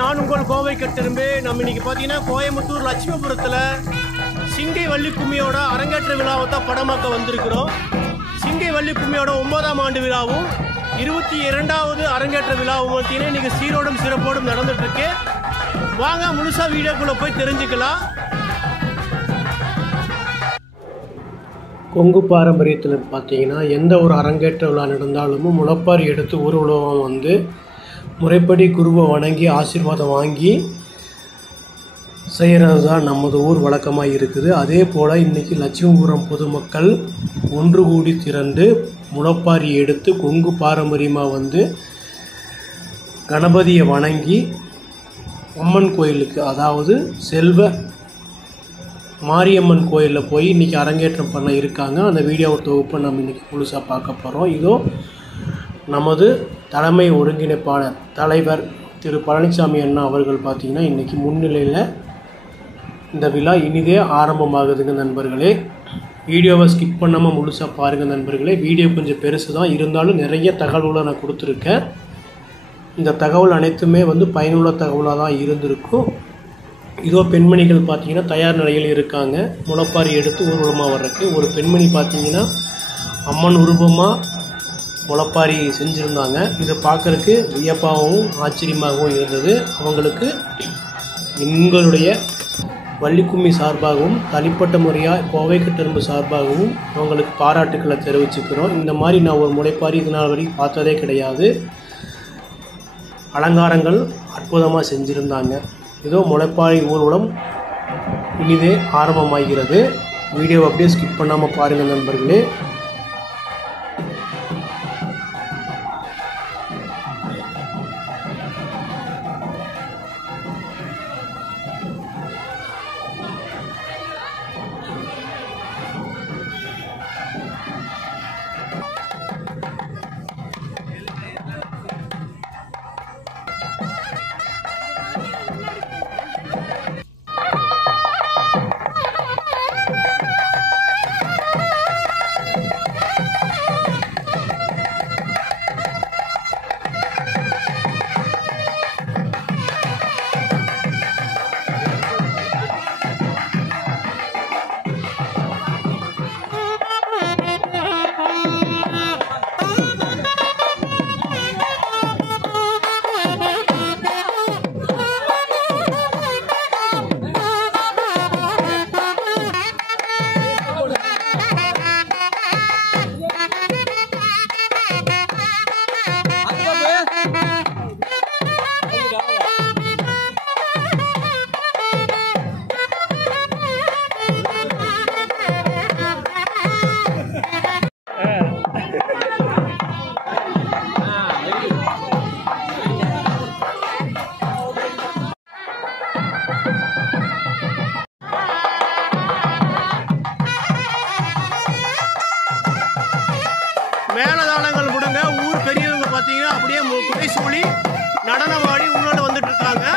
நான் உங்கள் கோவை கட்டெரும்பு. நம்ம இன்னைக்கு பார்த்தீங்கன்னா கோயம்புத்தூர் லட்சுமிபுரத்தில் சிங்கை வள்ளி கும்மியோட அரங்கேற்ற விழாவை தான் படமாக்க வந்திருக்கிறோம். சிங்கை வள்ளி கும்மியோட 9ஆம் ஆண்டு விழாவும் 22வது அரங்கேற்ற விழாவும் பார்த்தீங்கன்னா இன்னைக்கு சீரோடும் சிறப்போடும் நடந்துட்டு இருக்கு. வாங்க முழுசா வீடியோக்குள்ள போய் தெரிஞ்சுக்கலாம். கொங்கு பாரம்பரியத்தில் பார்த்தீங்கன்னா எந்த ஒரு அரங்கேற்ற விழா நடந்தாலும் முளைப்பாரி எடுத்து ஊர்வலம் வந்து முறைப்படி குருவை வணங்கி ஆசீர்வாதம் வாங்கி செய்கிறது தான் நமது ஊர் வழக்கமாக இருக்குது. அதே போல் இன்றைக்கி லட்சுமிபுரம் பொதுமக்கள் ஒன்று கூடி திரண்டு முளைப்பாரி எடுத்து கொங்கு பாரம்பரியமாக வந்து கணபதியை வணங்கி அம்மன் கோயிலுக்கு, அதாவது செல்வ மாரியம்மன் கோயிலில் போய் இன்றைக்கி அரங்கேற்றம் பண்ண இருக்காங்க. அந்த வீடியோ தொகுப்பை நம்ம இன்றைக்கி முழுசாக பார்க்க போகிறோம். இதோ நமது தலைமை ஒருங்கிணைப்பாளர் தலைவர் திரு பழனிசாமி அண்ணா அவர்கள் பார்த்திங்கன்னா இன்றைக்கி முன்னிலையில் இந்த விழா இனிதே ஆரம்பமாகுதுங்க நண்பர்களே. வீடியோவை ஸ்கிப் பண்ணாமல் முழுசாக பாருங்கள் நண்பர்களே. வீடியோ கொஞ்சம் பெருசு தான் இருந்தாலும் நிறைய தகவல்களை நான் கொடுத்துருக்கேன். இந்த தகவல் அனைத்துமே வந்து பயனுள்ள தகவலாக தான் இருந்திருக்கும். இதோ பெண்மணிகள் பார்த்திங்கன்னா தயார் நிலையில் இருக்காங்க. முளைப்பாரி எடுத்து ஊர்வலமாக வர்றதுக்கு ஒரு பெண்மணி பார்த்திங்கன்னா அம்மன் உருவமாக முளைப்பாரி செஞ்சுருந்தாங்க. இதை பார்க்குறதுக்கு வியப்பாகவும் ஆச்சரியமாகவும் இருந்தது. அவங்களுக்கு எங்களுடைய வள்ளிக்கும்மி சார்பாகவும் தனிப்பட்ட முறையாக கோவை கட்டெரும்பு சார்பாகவும் அவங்களுக்கு பாராட்டுக்களை தெரிவிச்சுக்கிறோம். இந்த மாதிரி நான் ஒரு முளைப்பாரி இதனால் வரைக்கும் பார்த்ததே கிடையாது. அலங்காரங்கள் அற்புதமாக செஞ்சுருந்தாங்க. இதோ முளைப்பாரி ஊர்வலம் இனிதே ஆரம்பமாகிறது. வீடியோவை அப்படியே ஸ்கிப் பண்ணாமல் பாருங்கள் நண்பர்களே. மேலதாளங்கள் முடுங்க ஊர் பெரியவங்க பார்த்தீங்கன்னா அப்படியே குடை சூழி நடனமாடி உங்களோட வந்துட்டு இருக்காங்க.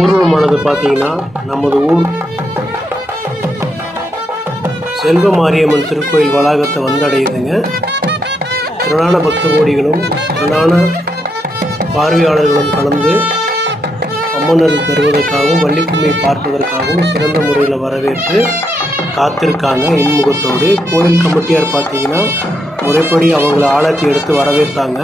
ஊர்வலமானது பார்த்தீங்கன்னா நமது ஊர் செல்வ மாரியம்மன் திருக்கோயில் வளாகத்தை வந்தடையுதுங்க. திரளான பக்த கோடிகளும் திரளான பார்வையாளர்களும் கலந்து அம்மனர் பெறுவதற்காகவும் வள்ளிக்கும்மியை பார்ப்பதற்காகவும் சிறந்த முறையில் வரவேற்று காத்திருக்காங்க இன்முகத்தோடு. கோயில் கமிட்டியார் பார்த்தீங்கன்னா முறைப்படி அவங்கள ஆழத்தி எடுத்து வரவேற்றாங்க.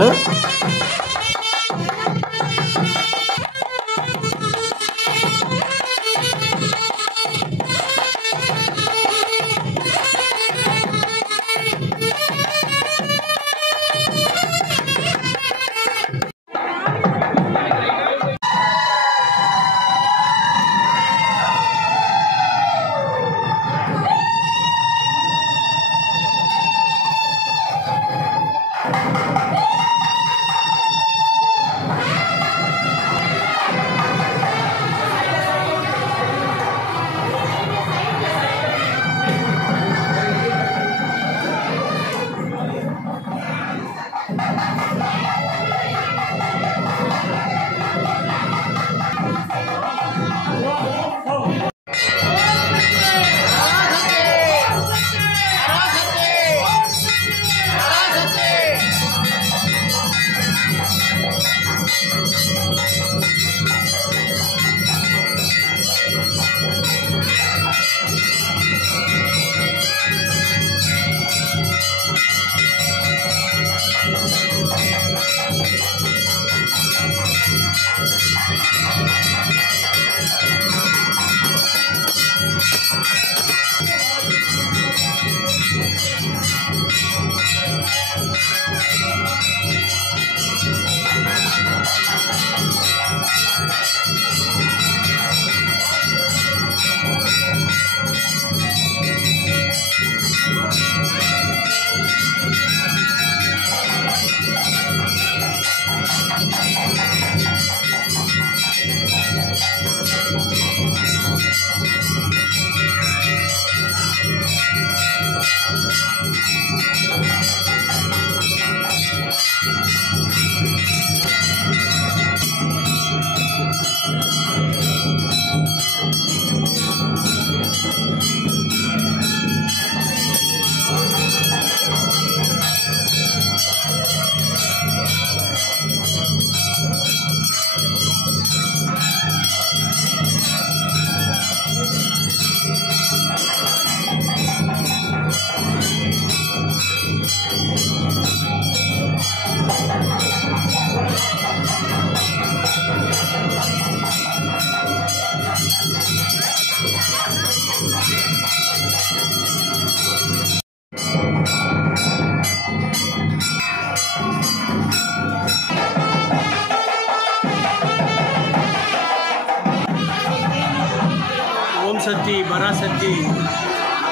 ஓம் சக்தி பராசக்தி,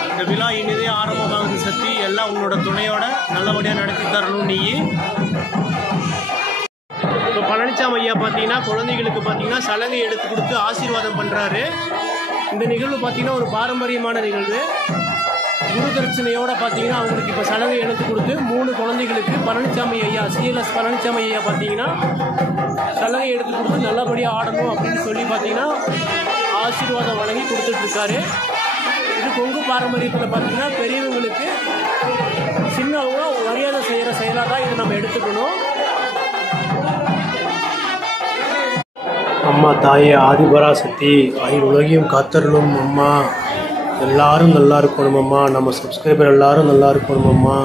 இந்த விழா இனிதே ஆரம்பமாகுது சக்தி. எல்லாம் உன்னோட துணையோட நல்லபடியாக நடத்தி தரணும் நீ. இப்போ பழனிசாமி ஐயா பார்த்தீங்கன்னா குழந்தைகளுக்கு பார்த்தீங்கன்னா சலங்கை எடுத்து கொடுத்து ஆசீர்வாதம் பண்ணுறாரு. இந்த நிகழ்வு பார்த்தீங்கன்னா ஒரு பாரம்பரியமான நிகழ்வு. குரு தரிசனையோட பார்த்தீங்கன்னா அவங்களுக்கு இப்போ சலங்கை எடுத்து கொடுத்து 3 குழந்தைகளுக்கு பழனிசாமி ஐயா சிஎல்எஸ் பழனிசாமி ஐயா பார்த்தீங்கன்னா சலங்கை எடுத்து கொடுத்து நல்லபடியாக ஆடணும் அப்படின்னு சொல்லி பார்த்தீங்கன்னா ஆசீர்வாதம் வழங்கி கொடுத்துட்ருக்காரு. இது கொங்கு பாரம்பரியத்தில் பார்த்தீங்கன்னா பெரியவங்களுக்கு சின்னவங்க மரியாதை செய்கிற செயலாக தான் இதை நம்ம எடுத்துக்கணும். அம்மா தாயே ஆதிபராசக்தி, அகில் உலகையும் காத்தருளும் அம்மா. எல்லாரும் நல்லா இருக்கணும் அம்மா. நம்ம சப்ஸ்கிரைபர் எல்லாரும் நல்லா இருக்கணும் அம்மா.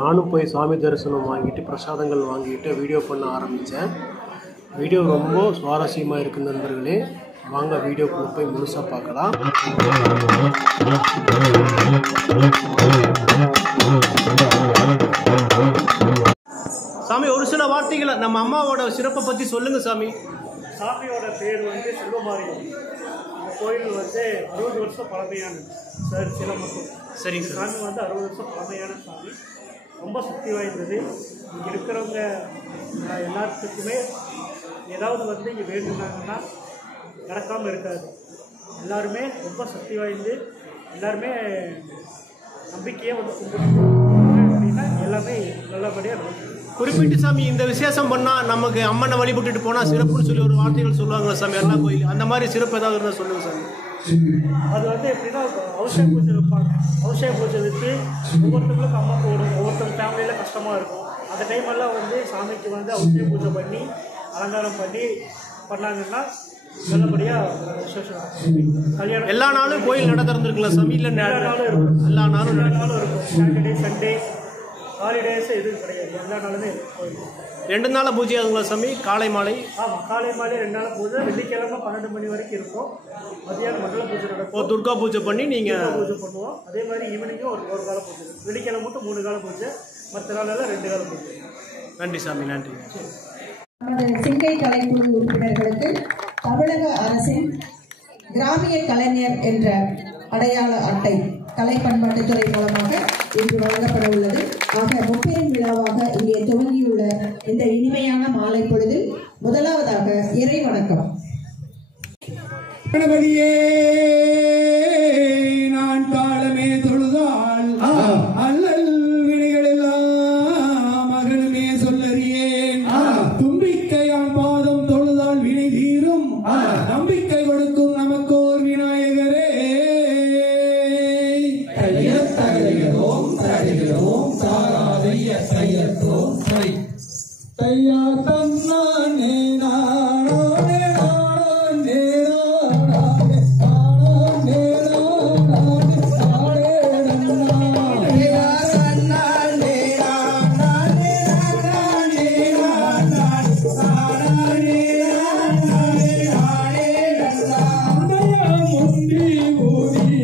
நானும் போய் சாமி தரிசனம் வாங்கிட்டு பிரசாதங்கள் வாங்கிட்டு வீடியோ பண்ண ஆரம்பித்தேன். வீடியோ ரொம்ப சுவாரஸ்யமாக இருக்குது நண்பர்களே. வாங்க வீடியோக்குள்ளே போய் முழுசாக பார்க்கலாம். சாமி, ஒரு சில வார்த்தைகளை நம்ம அம்மாவோட சிறப்பை பற்றி சொல்லுங்கள் சாமி. சாமியோட பேர் வந்து செல்வமாரியம். இந்த கோயில் வந்து 60 வருஷம் பழமையானது சார். சில மட்டும் சரிங்க சார். சாமி வந்து 60 வருஷம் பழமையான சாமி, ரொம்ப சக்தி வாய்ந்தது. இங்கே இருக்கிறவங்க எல்லாத்துக்குமே ஏதாவது வந்து இங்கே வேண்டுனாங்கன்னா நடக்காமல் இருக்காது. எல்லாருமே ரொம்ப சக்தி வாய்ந்து எல்லாருமே நம்பிக்கையாக வந்து கும்பிட்டு அப்படின்னா எல்லாமே நல்லபடியாக நடக்கும். குறிப்பிட்டு சாமி இந்த விசேஷம் பண்ணால் நமக்கு அம்மனை வழிபட்டுட்டு போனால் சிறப்புன்னு சொல்லி ஒரு வார்த்தைகள் சொல்லுவாங்களா சாமி எல்லா கோயில்? அந்த மாதிரி சிறப்பு ஏதாவது இருந்தால் சொல்லுங்கள் சாமி. அது வந்து எப்படின்னா அவசிய பூஜை வைப்பாங்க. அவசிய பூஜை வச்சு ஒவ்வொருத்தவங்களுக்கும் அம்மா போடும். ஒவ்வொருத்தவங்க ஃபேமிலியில் கஷ்டமாக இருக்கும். அந்த டைமெல்லாம் வந்து சாமிக்கு வந்து அவசிய பூஜை பண்ணி அலங்காரம் பண்ணி பண்ணாங்கன்னா நல்லபடியாக விசேஷம். கல்யாணம் எல்லா நாளும் கோயில் நட திறந்துருக்குல்ல சாமி? இல்லை எல்லா நாளும் இருக்கும். எல்லா நாளும் இருக்கும். சாட்டர்டே சண்டே ஹாலிடேஸ் எதுவும் கிடையாது. எல்லா நாளுமே கோயில் 2 நாள் பூஜை ஆகுங்களா சாமி? காலை மாலை? ஆமாம், காலை மாலை 2 நாள் பூஜை. வெள்ளிக்கிழமை 12 மணி வரைக்கும் இருக்கும். மதியானம் மண்டல பூஜை நடக்கும். துர்கா பூஜை பண்ணி நீங்கள் பூஜை பண்ணுவோம். அதே மாதிரி ஈவினிங்கும் ஒரு கால பூஜை. வெள்ளிக்கிழமை மட்டும் 3 கால பூஜை, மற்ற நாளெல்லாம் 2 கால பூஜை. நன்றி சாமி, நன்றி. நமது சிங்கை கலைக்குழு உறுப்பினர்களுக்கு தமிழக அரசின் கிராமிய கலைஞர் என்ற அடையாள அட்டை கலை பண்பாட்டுத்துறை மூலமாக இன்று வழங்கப்பட உள்ளது. ஆக முப்பெரும் விழாவாக இங்கே துவங்கியுள்ள இந்த இனிமையான மாலை பொழுதில் முதலாவதாக இறை வணக்கம். கணபதியே நான் காலமே தொழுதால் அல்லல் வினைகளெல்லாம் மகனுமே சொல்லறியேன். தும்பிக்கையான் பாதம் தொழுதால் வினை தீரும். நம்பிக்கை கொடுக்கும் நமக்கோர் விநாயகரே. தையத்தோம் தடைகிறோம் சாராதைய தையத்தோம் சை தையா தன்னானே நானே நானே நானே நானே நானே தையா தன்னானே நானே நானே நானே முந்தி ஊதி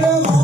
Thank you.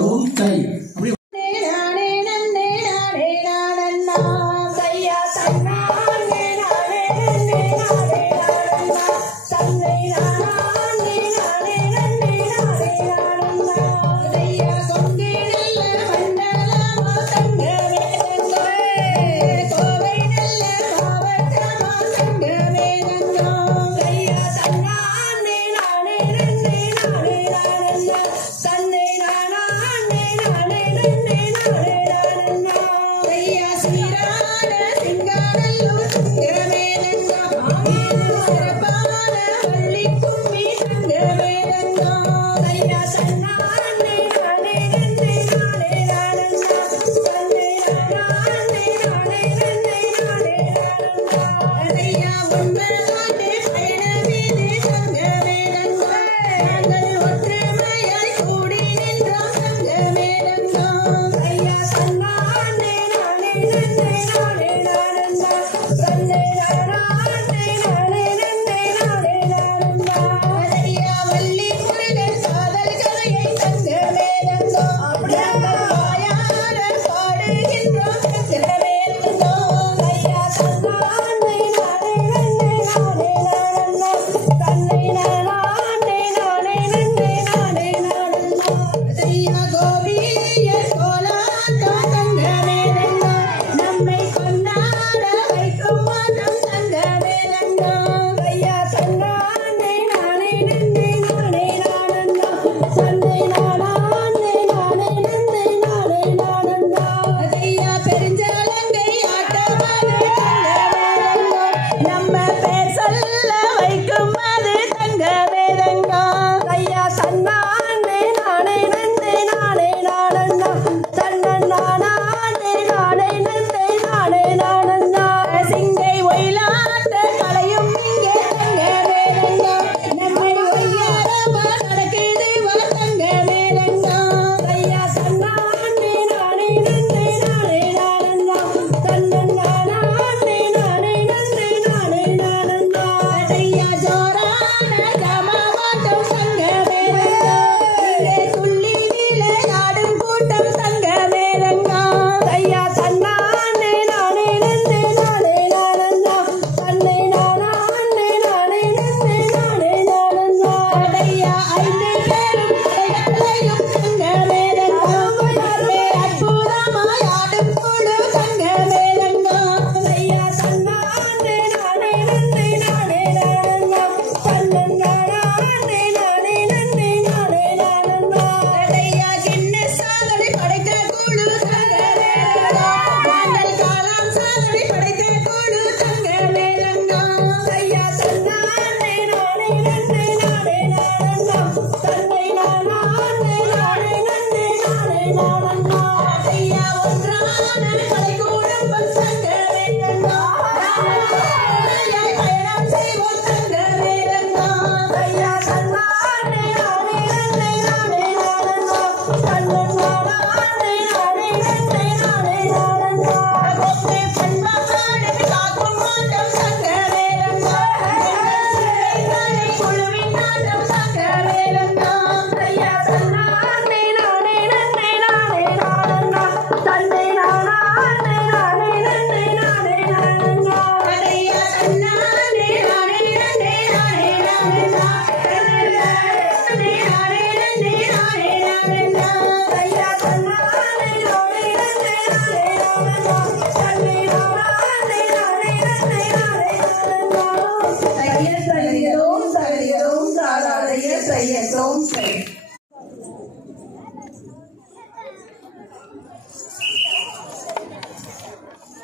தோம் தை அப்படி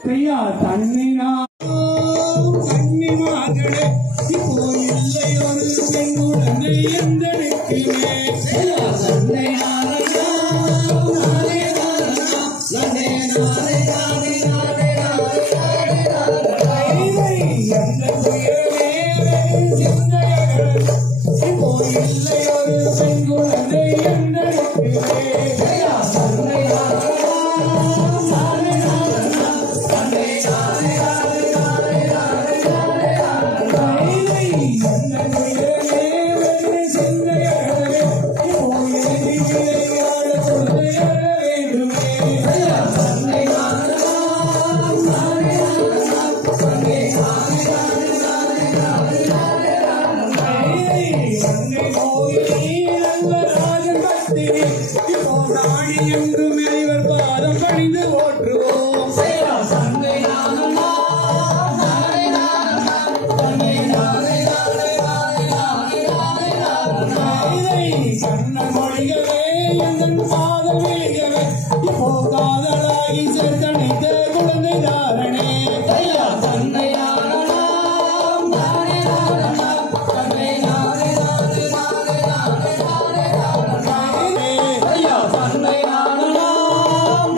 கையா தன்னினா தன்னி மகளே இப்போ இல்லை ஒரு பெண்ணுடனே எந்தனுக்கு தன்னை நாளையா நாளே நாளா லனே நாளே நாளே நாளே நாளே நாளே எந்த உயிரே சிந்தையகள் இப்போ இல்லை ஒரு பெண்ணுடனே எந்தனுக்கு கையா தன்னை நாளையா நாளே நாளா சிந்தையகளே என்றும் இறைவர் பாதம் பணிந்து போற்றுவோம். தன்னை நானனா நானே நானனா தன்னை நானே நானே நானே நானே நானே நானனா இதை கண்ணன் மொழிகவே எந்தன் காதல் விழிகவே இப்போ காதலாகி சேர்த்தனைத்த குழந்தை தாரணே. தன்னை நானனா நானே நானனா தன்னை நானே நானே நானே நானே நானே நானனா தன்னை நானனா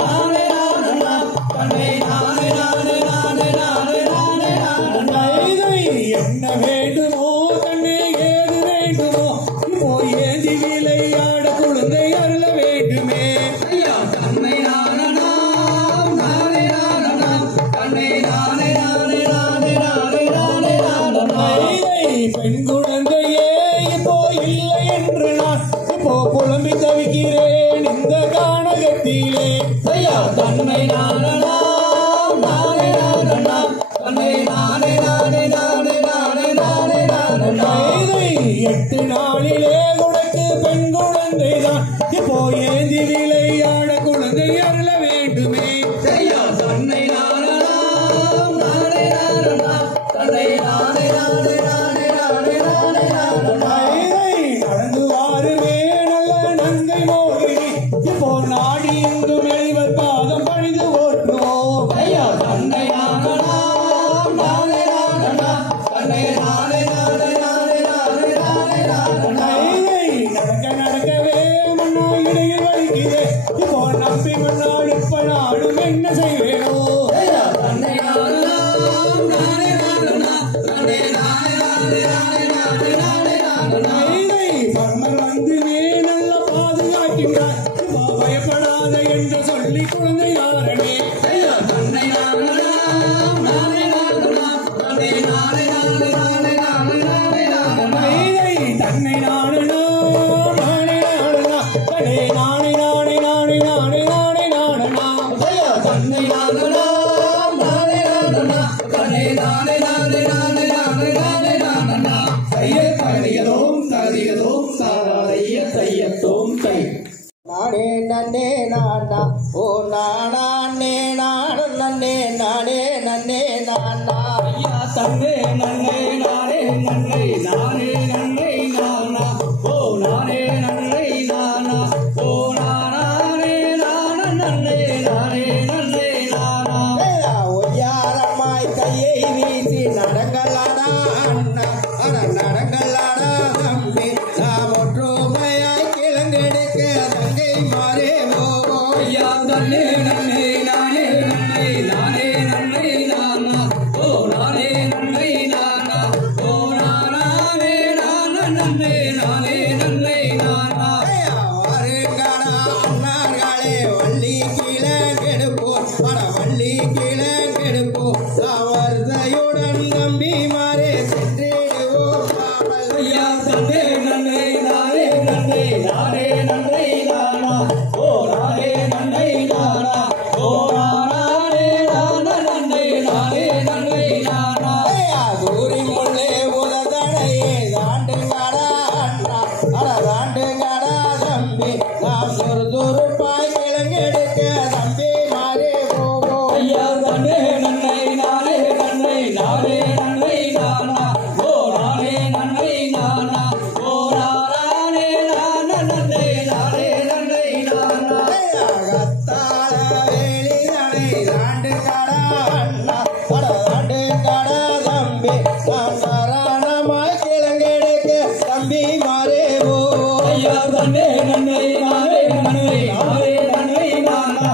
நானே நானனா தன்னை நானே நானே நானே நானே நானே நானனா இதை என்ன வேண்டுமோ தன்னை ஏது வேண்டுமோ இப்போ ஏந்தி விளையாட குழந்தை அருள வேண்டுமே. தன்னை நானனா நானே நானனா தன்னை நானே நானே நானே நானே நானே நானனா பெண் குழந்தையே இப்போ இல்லை என்று நான் இப்போ புலம்பி தவிக்கிறேன் இந்த கானகத்திலே. தன்னை நானனா நானே நானனா தன்னை நானே நானே நானே நானே நானே நானனா 8 நாளிலே உனக்கு பெண் குழந்தைதான் இப்போ ஏந்தி விளையாட குழந்தை அருள வேண்டுமே. தன்னை நானனா நானே நானனா தன்னை நானே நானே நானே நானே நானே நானனா நடந்து வாருமே நல்ல நங்கை மோகினி இப்போ நாடி எங்கும் இறைவர் பாதம் பணிந்து ஓட்டுவோம். தன்னை நானனா நானே நானனா தன்னை நானே நானே நானே நானே நானே நானனா நடக்க நடக்கவே மண்ணா இடையில் வலிக்குதே இப்போ நம்பி முன்னாள் இப்ப நாடும் என்ன செய்வேனோ. தன்னை நானனா நானே நானனா தன்னை நானே நானே நானே நானே நானே நானனா பர்மர் வந்து நல்ல பாதுகாக்கின்றார் இப்போ பயப்படாத என்று சொல்லி குழந்தை யாரணே. தன்னை நானனா நானே நானனா தன்னை நானே நானே நானே நானே நானே நானனா தன்னை நானனா நானே நானனா தன்னை நானே நானே நானே நானே நானே நானனா தன்னை நானனா நானே நானனா தன்னை நானே நானே நானே நானே நானே நானனா தைய கரியதோம் கரியதோம் சாரைய தையத்தோம் தை நானே நன்னே நானா ஓ நானே நானே நன்னே நானே நன்னே நானா தன்னே நன்னே நானே நன்னே நானே நன்னே நானா ஓ நானே நன்னே நானா ஓ நானே நானே நன்னே நானே நன்னே நானா ஒய்யாரமாய் கையை வீசி நடங்களாடா அண்ணா அட நடங்களாடா தம்பி நாம் ஒற்றுமையாய் கிளங்கெடுக்க தங்கை மாறே போவோ. தன்னே நன்னே நானே நன்னே நானே நன்னே நானா ஓ நானே நன்னே நானா ஓ நானே நானே நன்னே நானே நன்னே நானா வருங்கடா அண்ணார்களே வள்ளி கீழே கெடுப்போம் பட வள்ளி கீழே கெடுப்போம் வர்தையுடன் நம்பி மாறே சென்றிடுவோம். தன்னே நன்னே நானே நன்னே நானே நன்னே நானா ஓ நானே நன்னே நானா ஓ நானே நானே நன்னே நானே நன்னே நானா தூரி முள்ளே உததடையே தாண்டுங்கடா அண்ணா அட தாண்டுங்கடா தம்பி நாம் துருதுருப்பாய் கிளங்கெடுக்க தம்பி மாறே போவோம். தன்னே நன்னே நானே நன்னே நானே நன்னே நானா ஓ நானே நன்னே நானா ஓ நானே நானே நன்னே நானே நன்னே நானா கத்தாள வேலிதனை தாண்டுங்கடா அண்ணா அட தாண்டுங்கடா தம்பி நாம் சரணமாய் கிளங்கெடுக்க தம்பி மாறே போவோம். தன்னே நன்னே நானே நன்னே நானே நன்னே நானா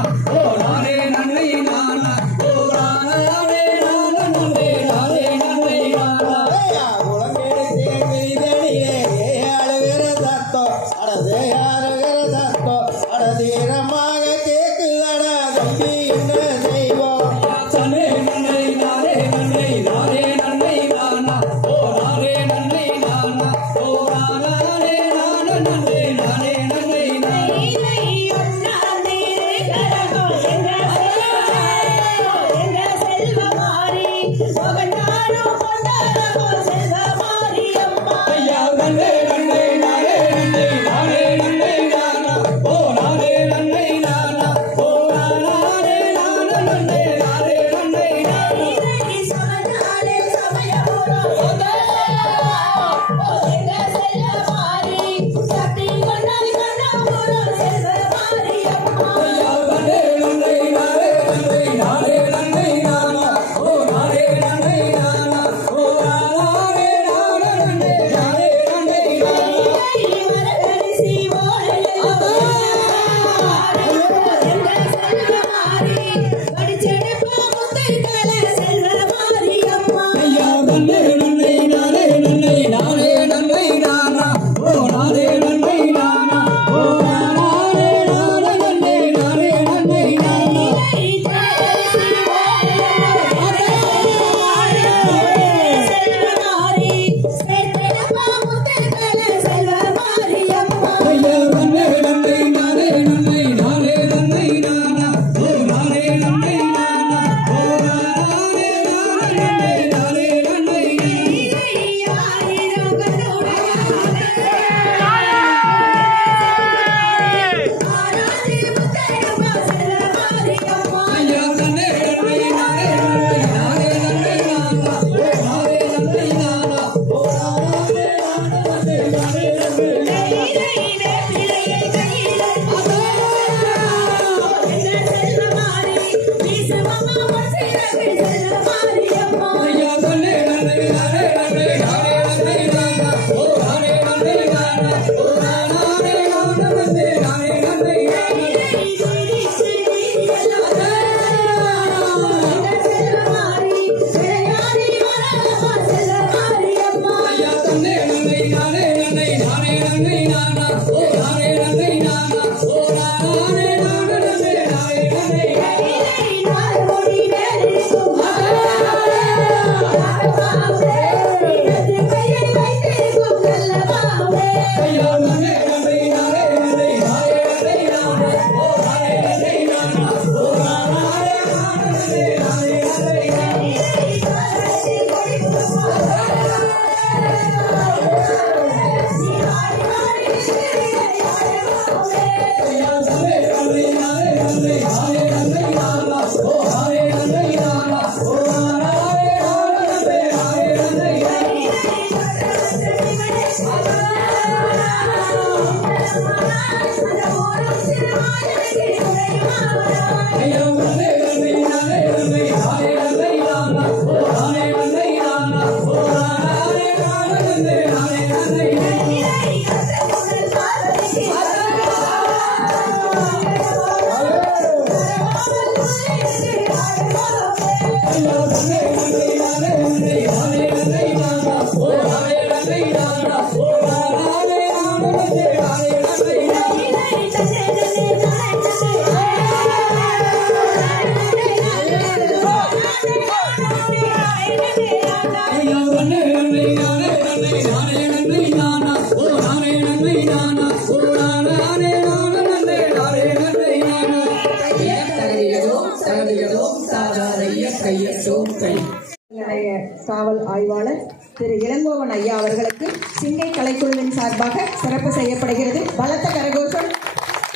காவல் ஆய்வாளர் திரு இளங்கோவன் ஐயா அவர்களுக்கு சிங்கை கலைக்குழுவின் சார்பாக சிறப்பு செய்யப்படுகிறது. பலத்த கரகோஷம்.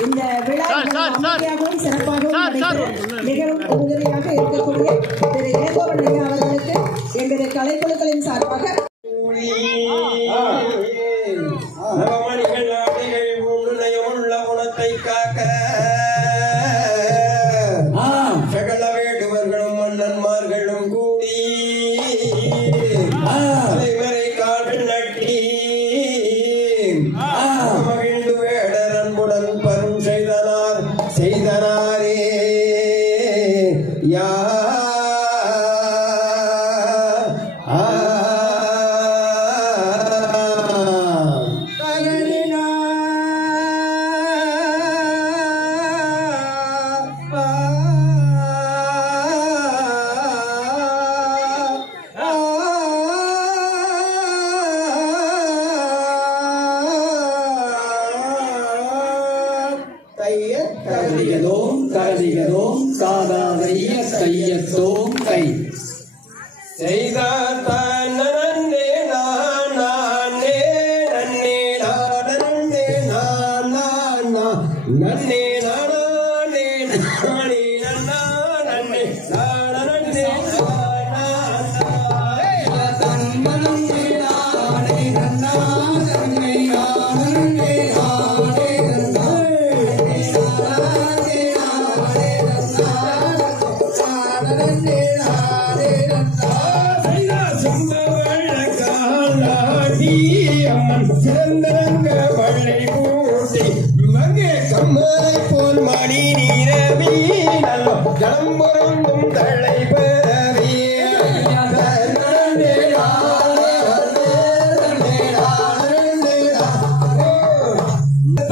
இந்த விழா அமைதியாகவும் சிறப்பாகவும் நடைபெற மிகவும் உறுதுணையாக இருக்கக்கூடிய திரு இளங்கோவன் ஐயா அவர்களுக்கு எங்களது கலைக்குழுக்களின் சார்பாக சகல வேடுவர்களும் மன்னன்மார்களும் கூடி தலைவரை காட்டு நட்டி மகிழ்ந்து வேடர் அன்புடன் பரும் செய்தனாரே யா கரதிகதோம் காதாதைய கையத்தோம் கை செய்தார் நன்னே நானே நன்னே நானே நன்னே நானே நானே நன்னே நானே சிறந்தரங்க வள்ளை பூட்டி மங்கே கம்மலை போல் மணி நீரவி நல்ல ஜலம் பொருந்தும் தழை பெறவி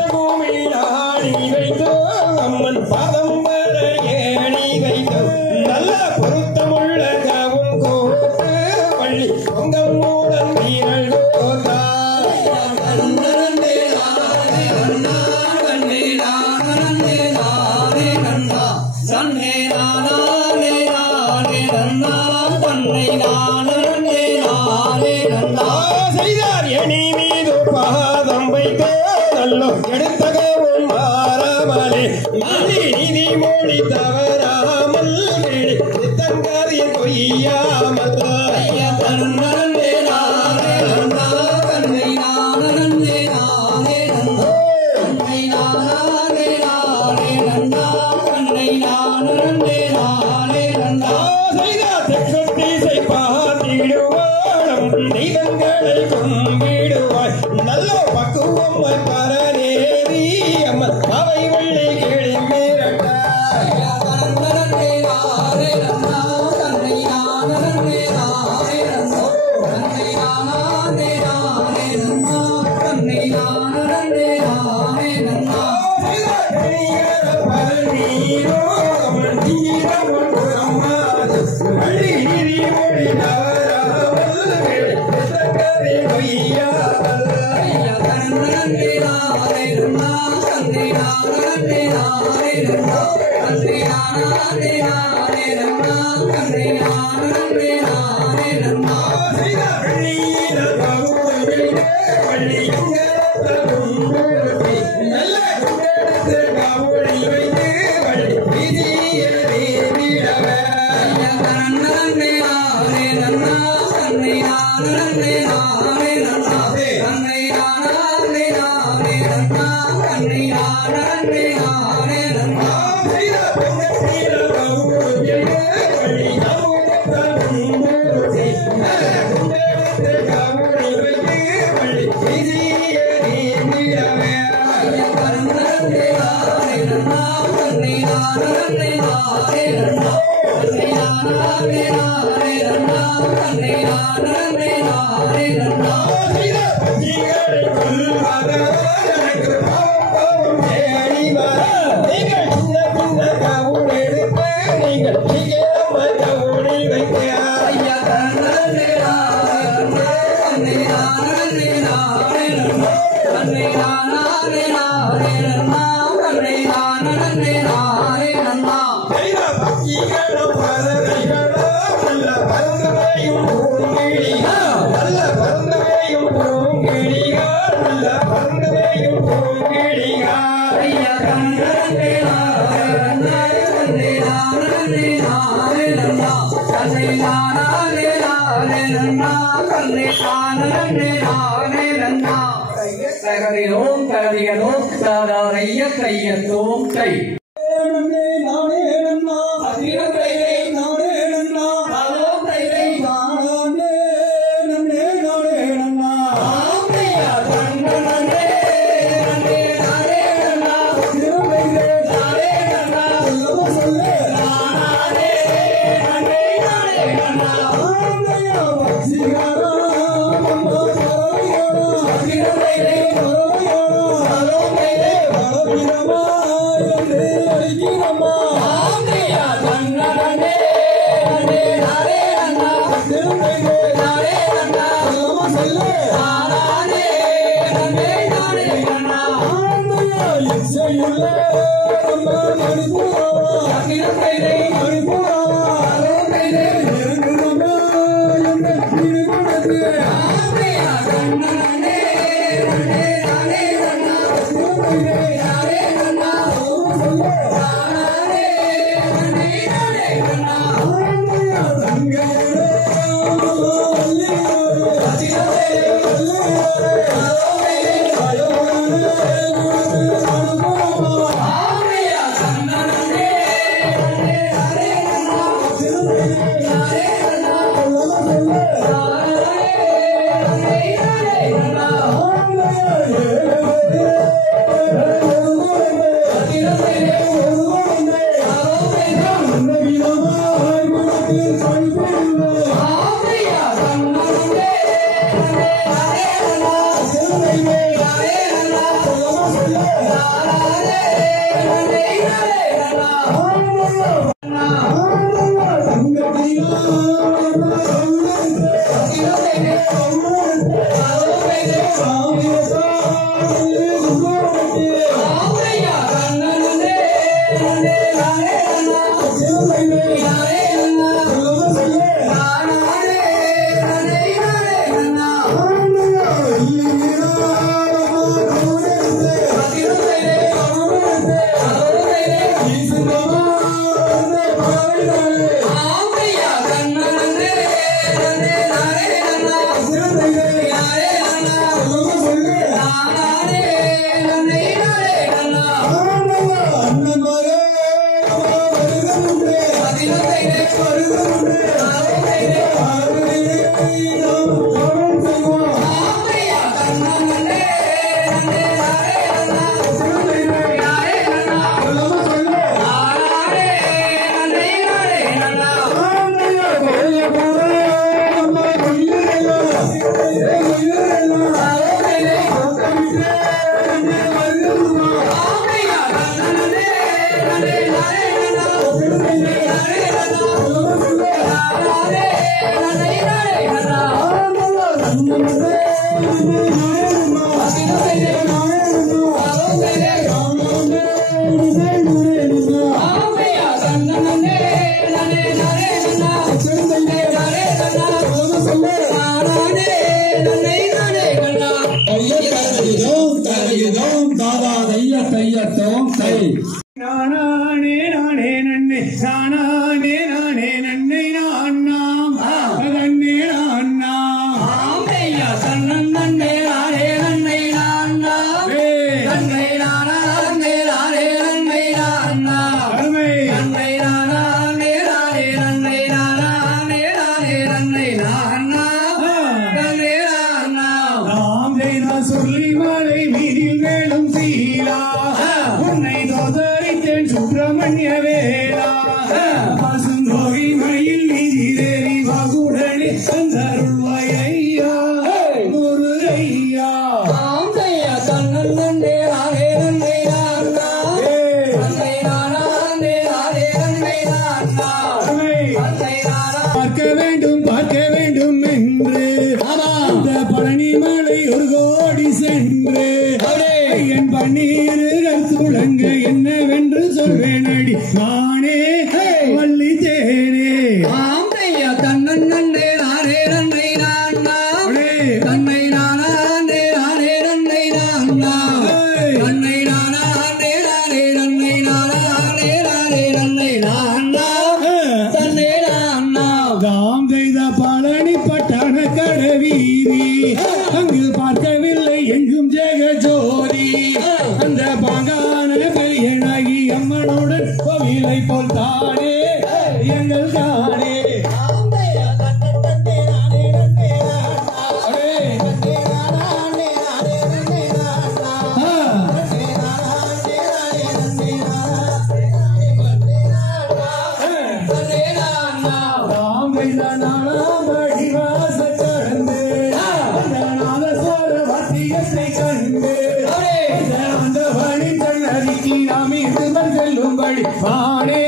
பூமியில் ஆணி வைத்தோ அம்மன் பாதம் வர ஏணி வைத்தோ நல்ல பொருத்தமுள்ள கவும் கோட்டு வள்ளி பொங்கம் மூடன் வீரல் கோதா செய்தார் எணி மீது பாதம் வைத்தோ நல்லோ எடுத்தகவும் மாறாமலே நீதி மொழி தவறாமல் தங்காதிய பொய்யாமல் தெய்வங்களை கும்பிடுவாய் நல்ல பக்குவம் பரநேரி அம்மன் அவை வள்ளி கிளி மிரட்ட பறவைகளோ நல்ல பறவையும் நன்னே நானே மயிலை போல் தானே எங்கள் தானே பாடே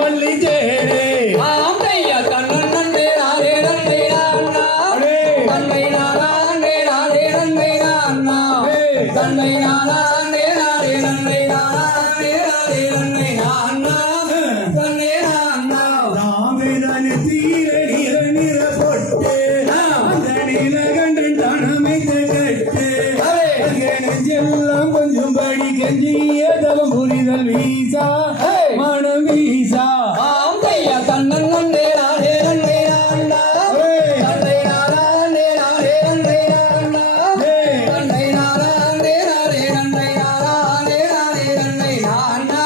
வள்ளி தேரே ஆமையா கண்ணன் நன்னே நாரே நன்னே நான்னா தன்னை நானே நாரே நன்னே நான்னா தன்னை நானே நாரே நன்னே நானே நாரே நன்னே நான்னா தன்னை நான்னா ராமேதானே தீரே நிற பொட்டே அந்த நீலகண்டன் தானமைத்து கட்டே அங்கே நெஞ்செல்லாம் கொஞ்சம் படி கெஞ்சிய தலம் புரிதல் வீசா மனம் வீசா ஆமையா கண்ணன் நன்னே நாரே நன்னே நான்னா தன்னை நானே நாரே நன்னே நான்னா தன்னை நானே நாரே நன்னே நானே நாரே நன்னே நான்னா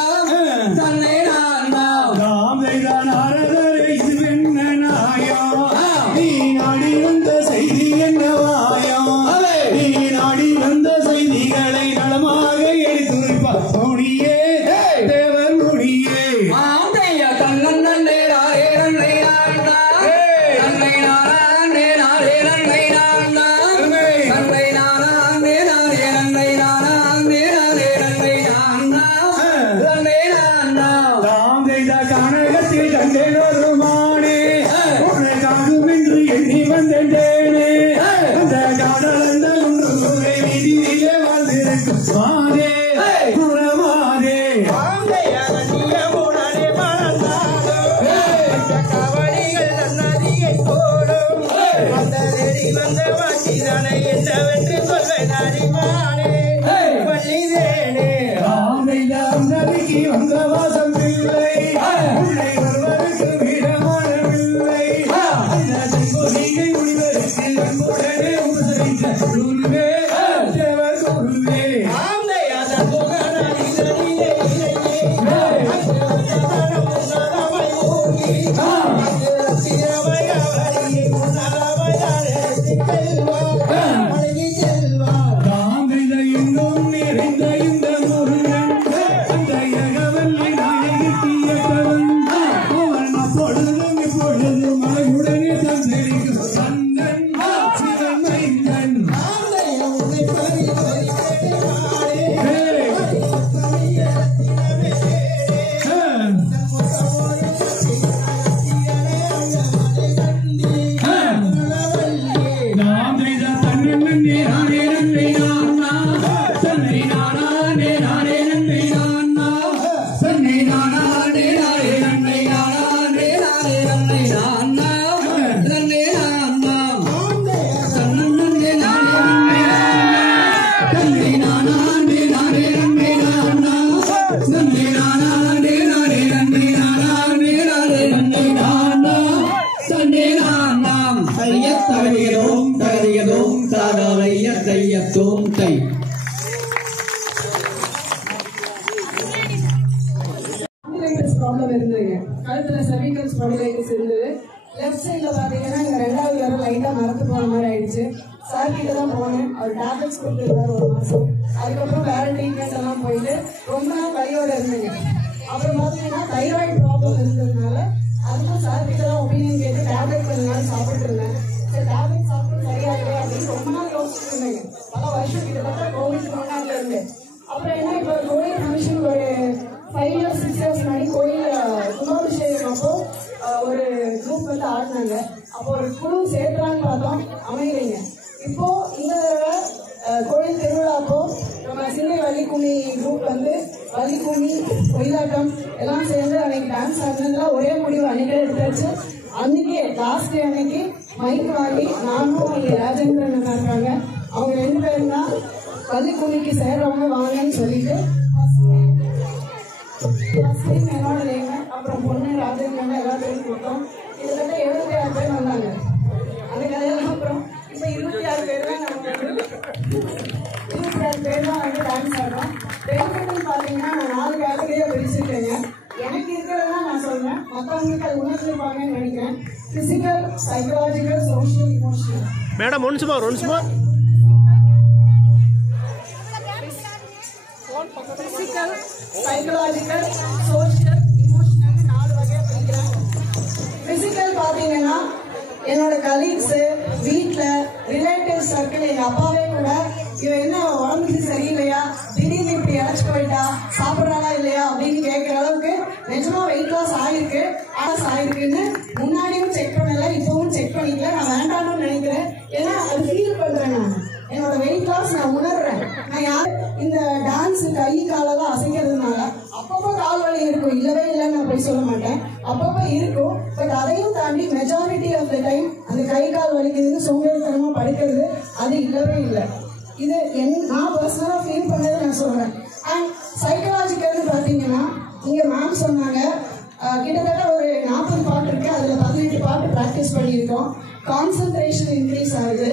தன்னை நான்னா ராமேதான் அரதரை இதுவென்ன நாயோ நீ நாடி வந்த செய்தி என்னவாயோ நீ நாடி வந்த செய்திகளை நலமாக எடுத்துரைப்பார் மொழியே தேவர் மொழியே ஆமையா கண்ணன் நன்னே நாரே நன்னே நான்னா தன்னை நானே நாரே நன்னே நான்னா தன்னை நானே நாரே நன்னே நானே நாரே நன்னே நான்னா தன்னை நான்னா ராமேதா கனகத்தில் கண்டேன் ஒரு மானே உன்னை காணும் என்று எண்ணி வந்தேனே அந்த காதலந்த ஒன்று வீதியிலே வாழ்ந்திருக்கும் மாதே குணமாதே கவனிகள் நன்னதியை போடும் அந்த நெறி வந்த வாசிதானை என்னவென்று சொல்வேன் அறிவானே வள்ளிதேனே ராமையாம் நதிக்கு வந்த வாசம் இல்லை உள்ளே வருவதற்கு விடமானவில்லை அந்த செங்கோதிகை முடிவதற்கு அன்புடனே உபசரித்த குருவே தேவர் குருவே இன்னும் நிறைந்த இந்த முருகன் அந்த யகவல்லி நாயகியவன் அவன் அப்பொழுதும் இப்பொழுதும் மலையுடனே தந்திருக்கும் கண்ணன் சிவமைந்தன் ப்ராப்ளம் இருந்ததுங்க. கழுத்துல cervical spondylitis இருந்தது. லெஃப்ட் சைட்ல பாத்தீங்கன்னா இங்க ரெண்டாவது விரல் லைட்டா மரத்து போன மாதிரி ஆயிடுச்சு. சார் கிட்ட தான் போனேன். அவர் டேப்லெட்ஸ் கொடுத்துருந்தாரு ஒரு மாசம். அதுக்கப்புறம் வேற ட்ரீட்மெண்ட் எல்லாம் போயிட்டு ரொம்ப நாள் வலியோட இருந்தேங்க. அப்புறம் பாத்தீங்கன்னா தைராய்டு ப்ராப்ளம் இருந்ததுனால அதுக்கும் சார் கிட்ட தான் ஒப்பீனியன் கேட்டு டேப்லெட் கொஞ்ச நாள் சாப்பிட்டு இருந்தேன். சரி டேப்லெட் சாப்பிட்டு சரியாகவே அப்படின்னு ரொம்ப நாள் யோசிச்சுட்டு இருந்தேங்க. பல வருஷம் கிட்டத்தட்ட கோவிட் கொரோனால இருந்து. அப்புறம் என்ன இப்போ கோயில் கமிஷன் ஒரு 5 years 6 years முன்னாடி கோயில் கும்பாபிஷேகம் அப்போ ஒரு குரூப் வந்து ஆடினாங்க. அப்போ ஒரு குழு சேர்க்கலான்னு பார்த்தோம், அமையலைங்க. இப்போ இந்த கோயில் திருவிழா அப்போ நம்ம சின்ன வள்ளிக்கும்மி குரூப் வந்து வள்ளிக்கும்மி ஒயிலாட்டம் எல்லாம் சேர்ந்து அன்னைக்கு டான்ஸ் ஆடினதுல ஒரே முடிவு அன்னைக்கே எடுத்தாச்சு. அன்னைக்கு லாஸ்ட் டே அன்னைக்கு மைக் வாங்கி நானும் இங்கே ராஜேந்திரன் இருக்காங்க, அவங்க 2 பேரும் தான் வள்ளிக்கும்மிக்கு சேர்றவங்க வாங்கன்னு சொல்லிட்டு என்னோட நேம் அப்புறம் பொண்ணு ராஜேந்திரன் எல்லாத்தையும் கொடுத்தோம். கிட்டத்தட்ட 76 பேர் வந்தாங்க அந்த கதையெல்லாம். அப்புறம் இப்போ 26 பேர் தான் நமக்கு 26 பேர் தான் வந்து டான்ஸ் ஆடுறோம். பெண்கள் பார்த்தீங்கன்னா நான் 4 கேட்டகரியாக பிரிச்சுருக்கேங்க. எனக்கு மற்றவங்களுக்கு அது உணர்ந்துருப்பாங்கன்னு நினைக்கிறேன். Physical, psychological, social, emotional. Madam once more physical, psychological, social, emotional 4 வகையா பிரிக்கிறேன். பிசிக்கல் பார்த்தீங்கன்னா என்னோட கலீக்ஸு, வீட்டில் ரிலேட்டிவ் சர்க்கிள், எங்கள் அப்பாவே கூட இவன் என்ன உடம்புக்கு சரியில்லையா, திடீர்னு இப்படி இழைச்சி போயிட்டா, சாப்பிட்றாளா இல்லையா அப்படின்னு கேட்குற அளவுக்கு நிஜமா வெயிட் லாஸ் ஆகிருக்கு. ஆகிருக்குன்னு முன்னாடியும் செக் பண்ணலை, இப்பவும் செக் பண்ணிக்கல. நான் வேண்டாம்னு நினைக்கிறேன். ஏன்னா அது ஃபீல் பண்ணுறேன். நான் என்னோட வெயிட் லாஸ் நான் உணர்றேன். நான் யார் இந்த டான்ஸ் கை காலெல்லாம் அசைக்கிறதுனால அப்பப்போ கால் வலி இருக்கும், இல்லவே இல்லைன்னு நான் போய் சொல்ல மாட்டேன், அப்பப்போ இருக்கும். பட் அதையும் தாண்டி மெஜாரிட்டி ஆஃப் த டைம் அந்த கை கால் வலிக்குதுன்னு சோம்பேறித்தனமா படுக்கிறது அது இல்லவே இல்லை. இது நான் பர்சனலாக ஃபீல் பண்ணதை நான் சொல்றேன். அண்ட் சைக்கலாஜிக்கல்னு பார்த்தீங்கன்னா இங்க மேம் சொன்னாங்க, கிட்டத்தட்ட ஒரு 40 பாட்டு இருக்கு, அதுல 18 பாட்டு ப்ராக்டிஸ் பண்ணியிருக்கோம். கான்சன்ட்ரேஷன் இன்க்ரீஸ் ஆகுது,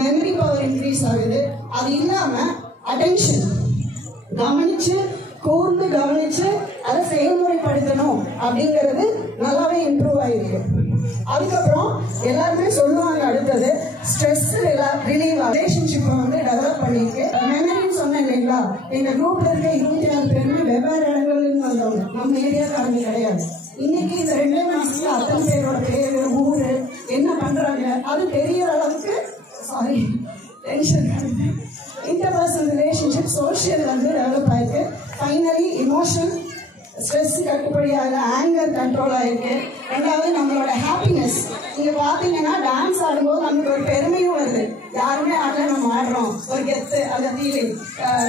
மெமரி பவர் இன்க்ரீஸ் ஆகுது. அது இல்லாம அட்டென்ஷன், கவனிச்சு கூர்ந்து கவனிச்சு அதை செயல்முறைப்படுத்தணும் அப்படிங்கிறது நல்லாவே இம்ப்ரூவ் ஆயிருக்கு. அதுக்கப்புறம் எல்லாருமே சொல்லுவாங்க, அடுத்தது ஸ்ட்ரெஸ் ரிலீவ் ரிலேஷன்ஷிப்பை வந்து டெவலப் பண்ணிருக்கு. மெமரின்னு சொன்னேன் இல்லைங்களா, எங்க குரூப்ல இருக்க 26 பேருமே வெவ்வேறு இடங்கள்னு வந்தவங்க, நம்ம ஏரியாக்காரங்க கிடையாது. இன்னைக்கு இந்த 2 மாசத்துல அத்தனை பேரோட பேரு, ஊரு, என்ன பண்றாங்க அது தெரியற அளவுக்கு டென்ஷன் இன்டர்பர்சனல் ரிலேஷன்ஷிப், சோஷியல் வந்து டெவலப் ஆயிருக்கு. ஃபைனலி இமோஷன், ஸ்ட்ரெஸ் கட்டுப்படியாக, ஆங்கர் கண்ட்ரோல் ஆயிருக்கு. ரெண்டாவது நம்மளோட ஹாப்பினஸ். நீங்க பாத்தீங்கன்னா டான்ஸ் ஆடும்போது நமக்கு ஒரு பெருமையும் வருது, யாருமே ஆடல நம்ம ஆடுறோம், ஒரு கெத்து, அந்த ஃபீலிங்.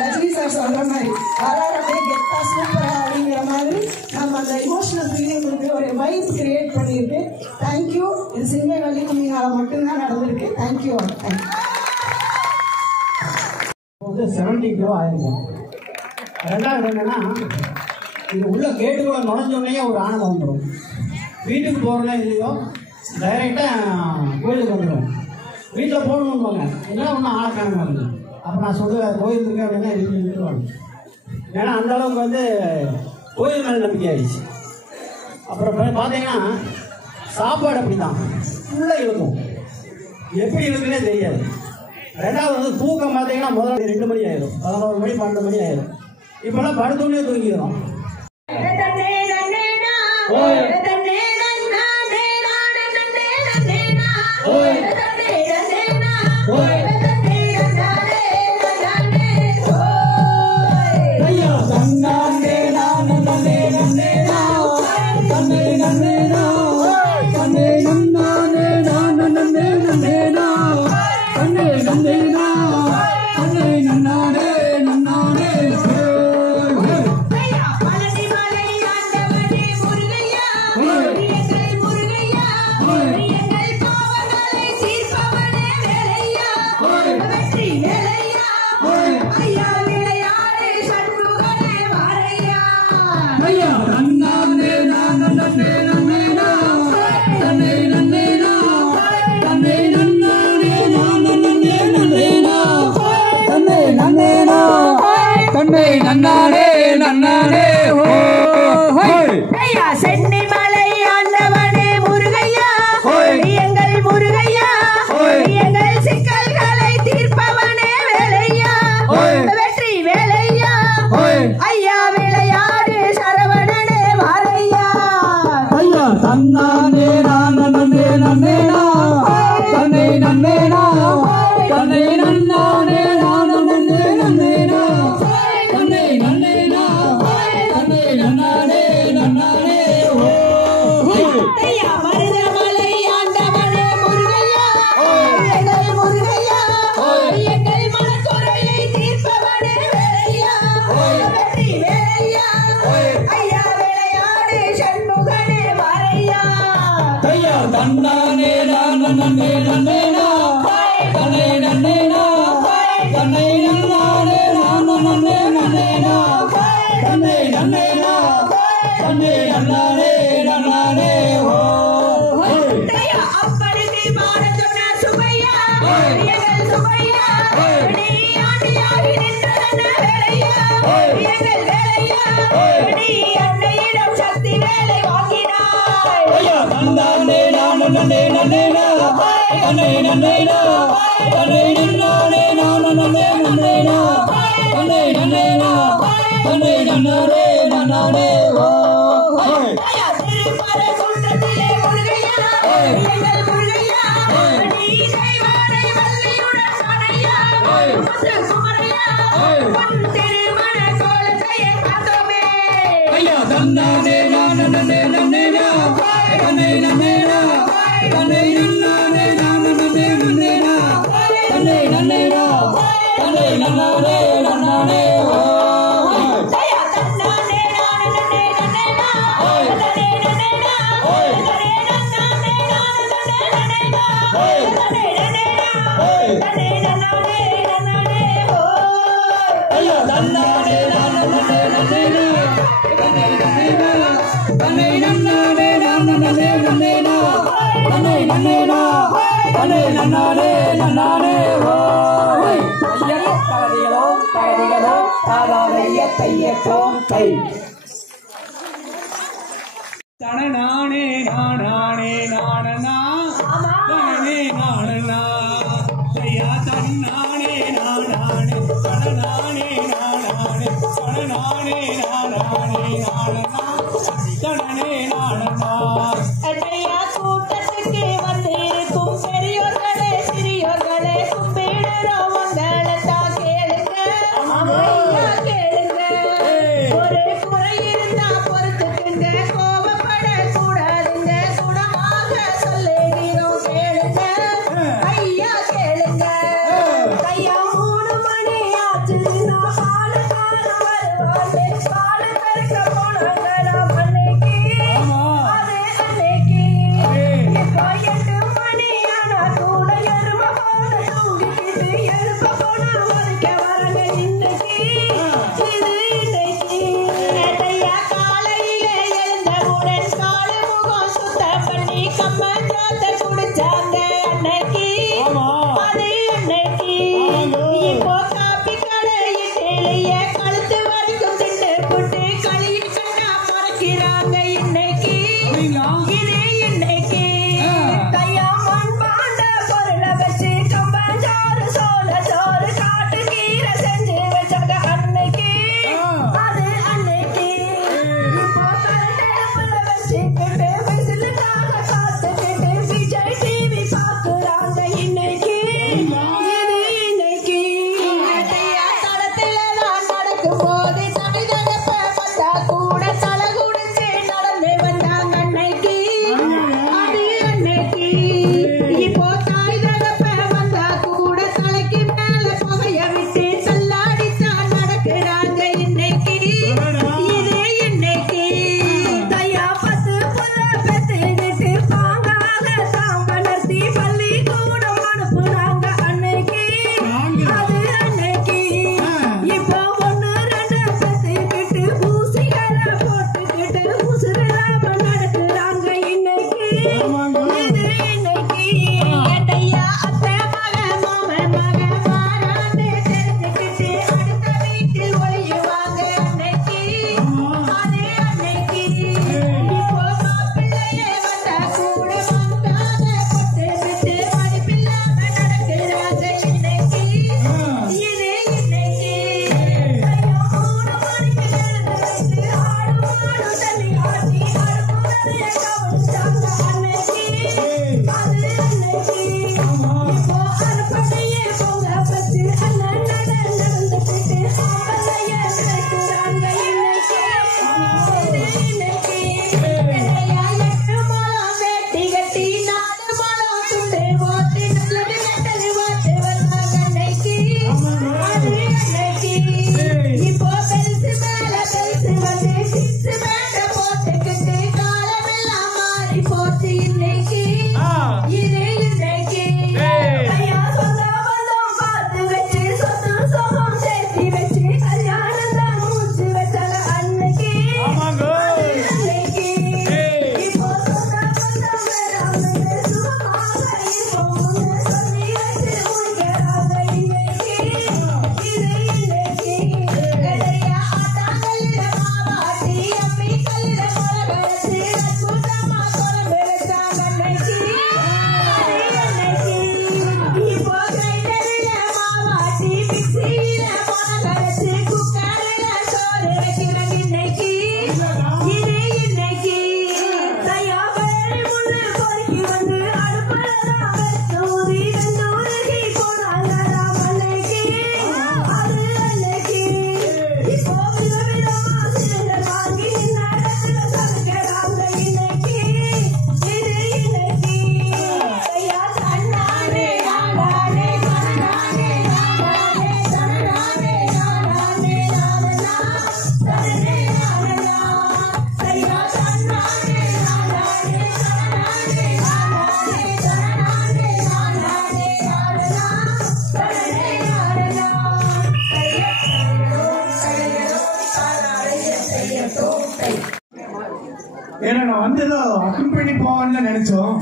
ரஜினி சார் சொல்ற மாதிரி வராது அப்படியே கெத்தா சூப்பரா அப்படிங்கிற மாதிரி நம்ம அந்த இமோஷனல் ஃபீலிங் ஒரு வைப் கிரியேட் பண்ணியிருக்கு. தேங்க்யூ. இது சிங்கை வள்ளி கும்மினால மட்டும்தான் நடந்திருக்கு. தேங்க்யூ. 70 கிலோ ஆயிருக்கும். ரெண்டாவது என்னன்னா, இது உள்ள கேட்டுக்குள்ள நுழைஞ்சோடனே ஒரு ஆனந்தம் வந்துடும். வீட்டுக்கு போகிறோன்னா இல்லையோ டைரெக்டாக கோயிலுக்கு வந்துடும். வீட்டில் போகணும்பாங்க, என்ன ஒன்றும் ஆளக்கான வருது. அப்போ நான் சொல்லுவேன், கோயில் இருக்கேன் அப்படின்னா வீட்டில் விட்டுருவாங்க. ஏன்னா அந்த அளவுக்கு வந்து கோயில் மேலே நம்பிக்கை ஆயிடுச்சு. அப்புறம் பார்த்தீங்கன்னா சாப்பாடு அப்படி தான் ஃபுல்லாக இழுக்கும், எப்படி இழுக்குன்னே தெரியாது. ரெண்டாவது வந்து தூக்கம் பார்த்தீங்கன்னா முதல்ல 2 மணி ஆயிடும், 11 மணி 12 மணி ஆயிடும். இப்பெல்லாம் படுத்தோடனே தூங்கிடும். நன்னானே நன்னானே ஓ ஐயா சென்னிமலை ஆண்டவனே முருகையா, எங்கள் முருகையா, எங்கள் சிக்கல்களை தீர்ப்பவனே வேலையா, வெற்றி வேலையா, ஐயா விளையாடு சரவணனே வாரையா. ஐயா தன்னானே நன்னே நன்னேனா, தன்னை நன்னேனா, தன்னை நன்னானே நன்னே நன்னேனா, தன்னை நன்னேனா, தன்னை நன்னானே நன்னானே ஓ ஐயா மருதமலை ஆண்டவனே முருகையா, எங்கள் முருகையா, எங்கள் மனக்குறையை தீர்ப்பவனே வேலையா, வெற்றி வேலையா, ஐயா விளையாடு சண்முகனே வாரையா. ஐயா தன்னானே நன்னே நன்னேனா, தன்னை நன்னேனா, தன்னை நன்னானே நன்னே நன்னேனா, தன்னை நன்னேனா, தன்னை நன்னானே நன்னானே ஓ ஐயா அப்பனுக்கு பாரதோட சுமையா, எங்கள் சுமையா, நீ ஆண்டியாகி நின்றதென்ன வேலையா, எங்கள் வேலையா, நீ அன்னையிடம் சக்தி வேலை வாங்கினாய். நன்னே நன்னேனா தன்னை நன்னேனா தன்னை நன்னானே நான் நன்னே நன்னேனா தன்னை நன்னேனா தன்னை நன்னாரே நன்னானே ஓ ஐயா திருப்பர குன்றத்திலே முருகையா எங்கள் முருகையா நீ செய்வாரை வள்ளியுடன் சடையா முத்து குமரையா உன் திருமண கோலத்தை பார்த்தோமே ஐயா தன்னானே நான் நன்னே நன்னேனா தன்னை நன்னேனா தன்னை நன்னானே நான் நன்னே நன்னேனா தன்னை நன்னேனா தன்னை நன்னானே நன்னானே ஓ ஐயா தன்னானே நான் நன்னே நன்னேனா தன்னே நன்னேனா தன்னே நன்னானே நான் நன்னே நன்னேனா தன்னே நன்னேனா தன்னே நன்னானே நன்னானே ஓ ஐயா தன்னானே நான் நன்னே நன்னேனா தன்னை நன்னேனா தன்னை நன்னானே நான் நன்னே நன்னேனா தன்னை நன்னேனா தன்னை நன்னானே நன்னானே ஓ ஐயா தகதிகளோ தகதிகளோ தாதாரைய தையத்தோம் கை தனநானே நானே நானனா தனனே நானனா ஐயா தன்னானே நானே தனநானே நானே தனநானே நானனா தனனே நானனா ஐயா கூட்டத்துக்கு வந்திருக்கும் பெரியோர்களே சிறியோர்களே கும்பிடுறோம் உங்களை தான் கேளுங்க ஐயா கேளுங்க ஒரு குறை இருந்தா பொறுத்துக்குங்க கோபப்படக்கூடாதுங்க குணமாக சொல்லுகிறோம் கேளுங்க ஐயா கேளுங்க ஐயா 3 மணி ஆச்சு நான் பாலக்கார வருவாங்க பால பெருக்க போனாங்களா அன்னைக்கு அது அன்னைக்கு இப்போ 8 மணி ஆனா கூட எரும போல தூங்கிக்கிட்டு எழுப்ப போனா வரைக்க வரங்க இன்னைக்கு இது இன்னைக்கு ஐயா காலையில எழுந்தவுடன் காலு முகம் சுத்தம் பண்ணி கம்மஞ்சாத்த குடிச்சாங்க அன்னைக்கு அது அன்னைக்கு இப்போ காப்பி கடையிலேயே கழுத்து வரைக்கும் தின்னு போட்டு களி கண்டா மறைக்கிறாங்க இன்னைக்கு இது இன்னைக்கு கையா மண் பாண்ட பொருளை வச்சு கம்பஞ்சாறு சோள சோறு காட்டு கீரை செஞ்சு வச்சாங்க அன்னைக்கு அது அன்னைக்கு இப்போ கரண்டடுப்புல வச்சுக்கிட்டு விசிலுக்காக காத்துக்கிட்டு விஜய் டிவி பாக்குறாங்க இன்னைக்கு இது இன்னைக்கு ஐயா தடத்துல நான் நடக்கும் போது தனிதடப்ப வந்தா கூட தலை குடிச்சு நடந்து வந்தாங்க அன்னைக்கு நான் வந்ததோ அட்டன் பண்ணி போவான்னு தான் நினைச்சோம்.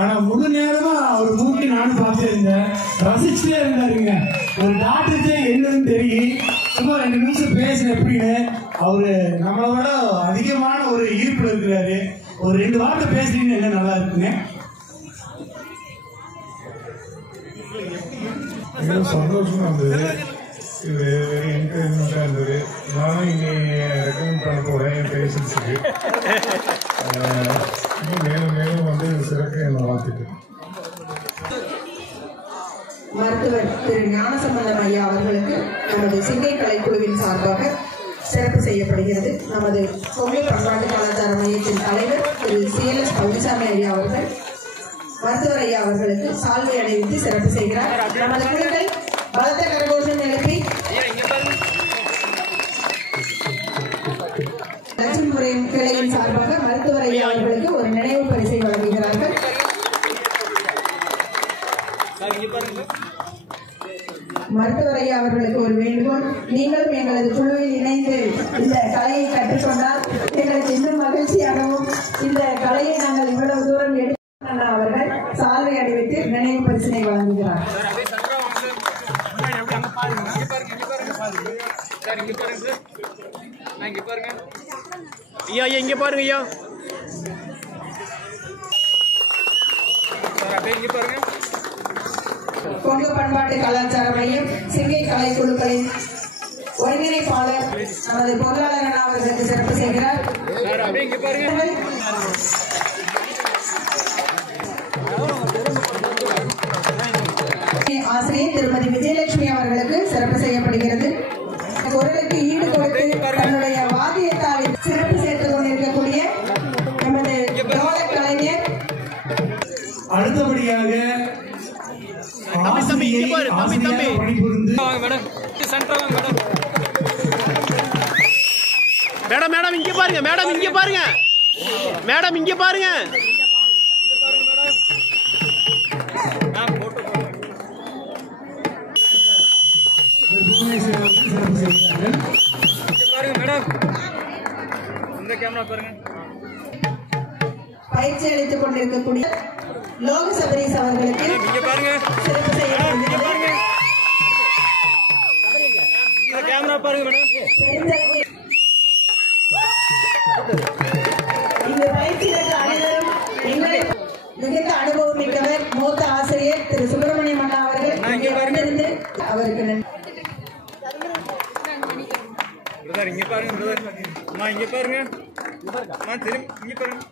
ஆனா முழு நேரமா அவர் மூக்கி நானும் பார்த்துட்டு இருந்தேன், ரசிச்சுட்டே இருந்தாருங்க. ஒரு டாக்டருக்கு என்னன்னு தெரியும், சும்மா 2 நிமிஷம் பேசுன எப்படின்னு. அவரு நம்மளோட அதிகமான ஒரு ஈர்ப்புல இருக்கிறாரு. ஒரு 2 வார்த்தை பேசுறீங்கன்னு என்ன நல்லா இருக்குங்க. சந்தோஷமா இருந்தது. இது வெரி என்கரேஜ்மெண்டா இருந்தது. நானும் இனி ரெக்கமெண்ட் பண்ண போறேன் என் பேஷன்ஸுக்கு. மேலும் மேலும் வந்து சிறக்க என்ன வாழ்த்துக்கிறேன். மருத்துவர் திரு ஞானசம்பந்தம் ஐயா அவர்களுக்கு நமது சிங்கை கலைக்குழுவின் சார்பாக சிறப்பு செய்யப்படுகிறது. நமது கொங்கு பண்பாட்டு கலாச்சார மையத்தின் தலைவர் திரு CLS பழனிசாமி ஐயா அவர்கள் மருத்துவர் ஐயா அவர்களுக்கு சால்வை அணிவித்து சிறப்பு செய்கிறார். நமது குழுக்கள் பலத்த கரகோஷம் எழுப்பி லட்சுமிபுரை கிளையின் சார்பாக மருத்துவர் ஐயா அவர்களுக்கு ஒரு நினைவு பரிசை வழங்குகிறார்கள். மருத்துவர் ஐயா அவர்களுக்கு ஒரு வேண்டுகோள், நீங்களும் எங்களது குழுவில் இணைந்து இந்த கலையை கற்றுக்கொண்டால் எங்களுக்கு இன்னும் மகிழ்ச்சியாகவும், இந்த கலையை நாங்கள் இவ்வளவு தூரம் எடுத்து அவர்கள் சால்வை அணிவித்து நினைவு பரிசினை வழங்குகிறார். ஐயா ஐயா இங்க பாருங்க ஐயா. கொங்கு பண்பாட்டு கலாச்சார மையம் சிங்கை கலைக்குழுக்களின் ஒருங்கிணைப்பாளர் நமது பொருளாளர் அவர்களுக்கு சிறப்பு செய்கிறார். ஆசிரியர் திருமதி விஜயலட்சுமி அவர்களுக்கு சிறப்பு செய்யப்படுகிறது. குரலுக்கு ஈடு கொடுத்து தன்னுடைய வாத்தியத்தாவில் சிறப்பு சேர்த்துக் கொண்டிருக்கக்கூடிய நமது கலைஞர். அடுத்தபடியாக மேடம் மேடம் இங்க பாருங்க, மேடம் இங்க பாருங்க, மேடம் இங்க பாருங்க. பயிற்சி அளித்துக் கொண்டிருக்கக்கூடிய லோக சபரீஸ் அவர்களுக்கு சிறப்பு செய்யப்படுகிறது. இந்த பயிற்சிகளுக்கு அனைவரும் எங்களை மிகுந்த அனுபவம் மிக்கவர் மூத்த ஆசிரியர் திரு சுப்பிரமணியம் அண்ணா அவர்கள் இங்கே வந்திருந்து அவருக்கு நன்றி. இங்க பாருங்க பிரதர், அம்மா இங்க பாருங்க, அம்மா திரும்பி இங்க பாருங்க,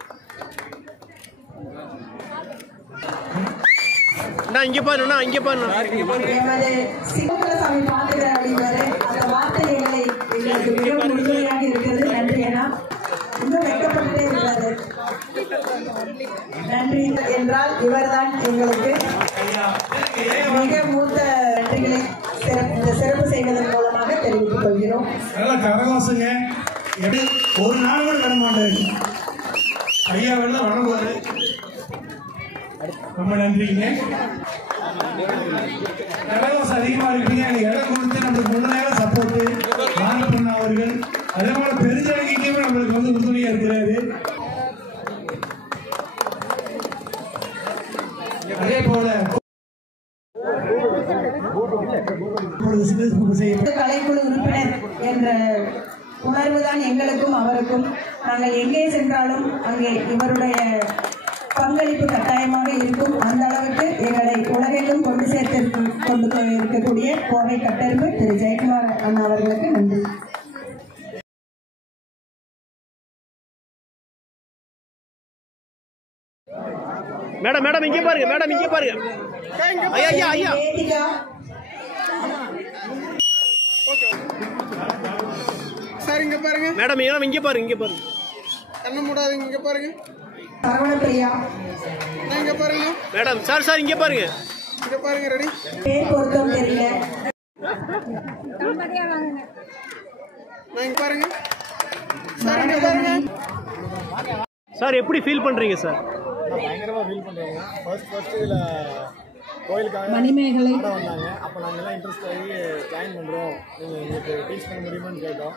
நான் இங்க பாருங்க, நான் இங்க பாருங்க. எமது சிவகுலசாமி பாத்துக்கிறார் அப்படிங்கிறாரு. அந்த வார்த்தை எங்களுக்கு மிகவும் உறுதுணையாக இருக்கிறது. நன்றி அண்ணா. இன்னும் வெட்கப்பட்டுட்டே இருக்கிறாரு. நன்றி என்றால் இவர்தான் எங்களுக்கு மிக மூத்த நன்றிகளை சிறப்பு செய்வதன் மூலமாக தெரிவித்துக் கொள்கிறோம். நல்லா கரவாசுங்க. ஒரு நாள் கூட வர மாட்டாரு ஐயா, வெள்ள வணங்குவாரு. ரொம்ப நன்றிங்க. கரவாசம் அதிகமா இருப்பீங்க, இடம் கொடுத்து நம்மளுக்கு முழு நேரம் சப்போர்ட்டு மாணவன் அவர்கள். அதே போல பெருஞ்சலகிக்குமே நம்மளுக்கு வந்து உறுதுணையா இருக்கிறாரு. அதே போல கலைக்குழு உறுப்பினர் என்ற உணர்வுதான் எங்களுக்கும் அவருக்கும். நாங்கள் எங்கே சென்றாலும் அங்கே இவருடைய பங்களிப்பு கட்டாயமாக இருக்கும். அந்த அளவுக்கு எங்களை உலகெங்கும் கொண்டு கொண்டு இருக்கக்கூடிய கோவை கட்டெரும்பு திரு ஜெயக்குமார் அண்ணா அவர்களுக்கு நன்றி. மேடம் மேடம் இங்க பாருங்க, மேடம் இங்க பாருங்க. ஐயா ஐயா ஐயா சார் இங்க பாருங்க. மேடம் மேடம் இங்க பாருங்க, இங்க பாருங்க. கண்ணு மூடாதீங்க, இங்க பாருங்க. சரவணப்பிரியா இங்க பாருங்க. மேடம் சார் சார் இங்க பாருங்க, இங்க பாருங்க. ரெடி? பேர் பொருத்தம் தெரியல. இங்க பாருங்க சார், இங்க பாருங்க. சார் எப்படி ஃபீல் பண்றீங்க சார்? பயங்கரமாக ஃபீல் பண்ணுறீங்க. ஃபர்ஸ்ட் இதில் கோயிலுக்காக மணிமேகலை வந்தாங்க. அப்போ நாங்கள் எல்லாம் இன்ட்ரெஸ்ட் ஆகி ஜாயின் பண்ணுறோம், நீங்கள் எங்களுக்கு டீச் பண்ண முடியுமான்னு கேட்டோம்.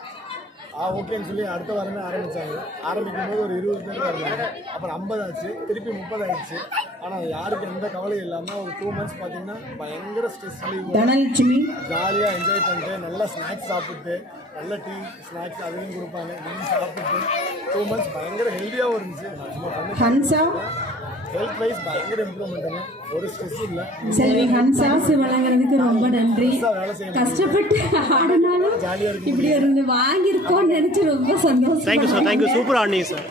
ஓகேன்னு சொல்லி அடுத்த வாரமே ஆரம்பித்தாங்க. ஆரம்பிக்கும் போது ஒரு 20 பேர் இருந்தாங்க. அப்புறம் 50 ஆச்சு, திருப்பி 30 ஆயிடுச்சு. ஆனால் யாருக்கும் எந்த கவலையும் இல்லாமல் ஒரு 2 months பார்த்தீங்கன்னா பயங்கர ஸ்ட்ரெஸ் தனலட்சுமி ஜாலியாக என்ஜாய் பண்ணிட்டு நல்லா ஸ்நாக்ஸ் சாப்பிட்டு நல்ல டீ ஸ்நாக்ஸ் அதையும் கொடுப்பாங்க. நீங்கள் சாப்பிட்டு 2 months பயங்கர ஹெல்த்தியாகவும் இருந்துச்சு. ஹன்சா ஹெல்த் வைஸ் பயங்கர இம்ப்ரூவ்மெண்ட்டுங்க. ஒரு ஸ்ட்ரெஸ் இல்லை. செல்வி ஹன்சா வழங்குறதுக்கு ரொம்ப நன்றி. வேலை செய்யணும். கஷ்டப்பட்டு ஆடினாலும் இப்படி ஒரு வாங்கியிருக்கோம்னு நினைச்சு ரொம்ப சந்தோஷம். தேங்க்யூ சார், தேங்க்யூ, சூப்பர் ஆடினீங்க சார்.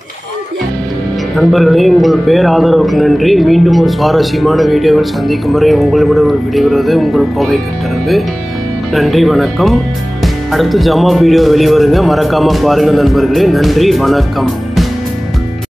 நண்பர்களே, உங்கள் பேர் ஆதரவுக்கு நன்றி. மீண்டும் ஒரு சுவாரஸ்யமான வீடியோவில் சந்திக்கும் வரை உங்களிடம் விடைபெறுவது உங்கள் கோவை கிட்டிருந்து. நன்றி, வணக்கம். அடுத்து ஜமா வீடியோ வெளிவருங்க, மறக்காமல் பாருங்கள் நண்பர்களே. நன்றி, வணக்கம்.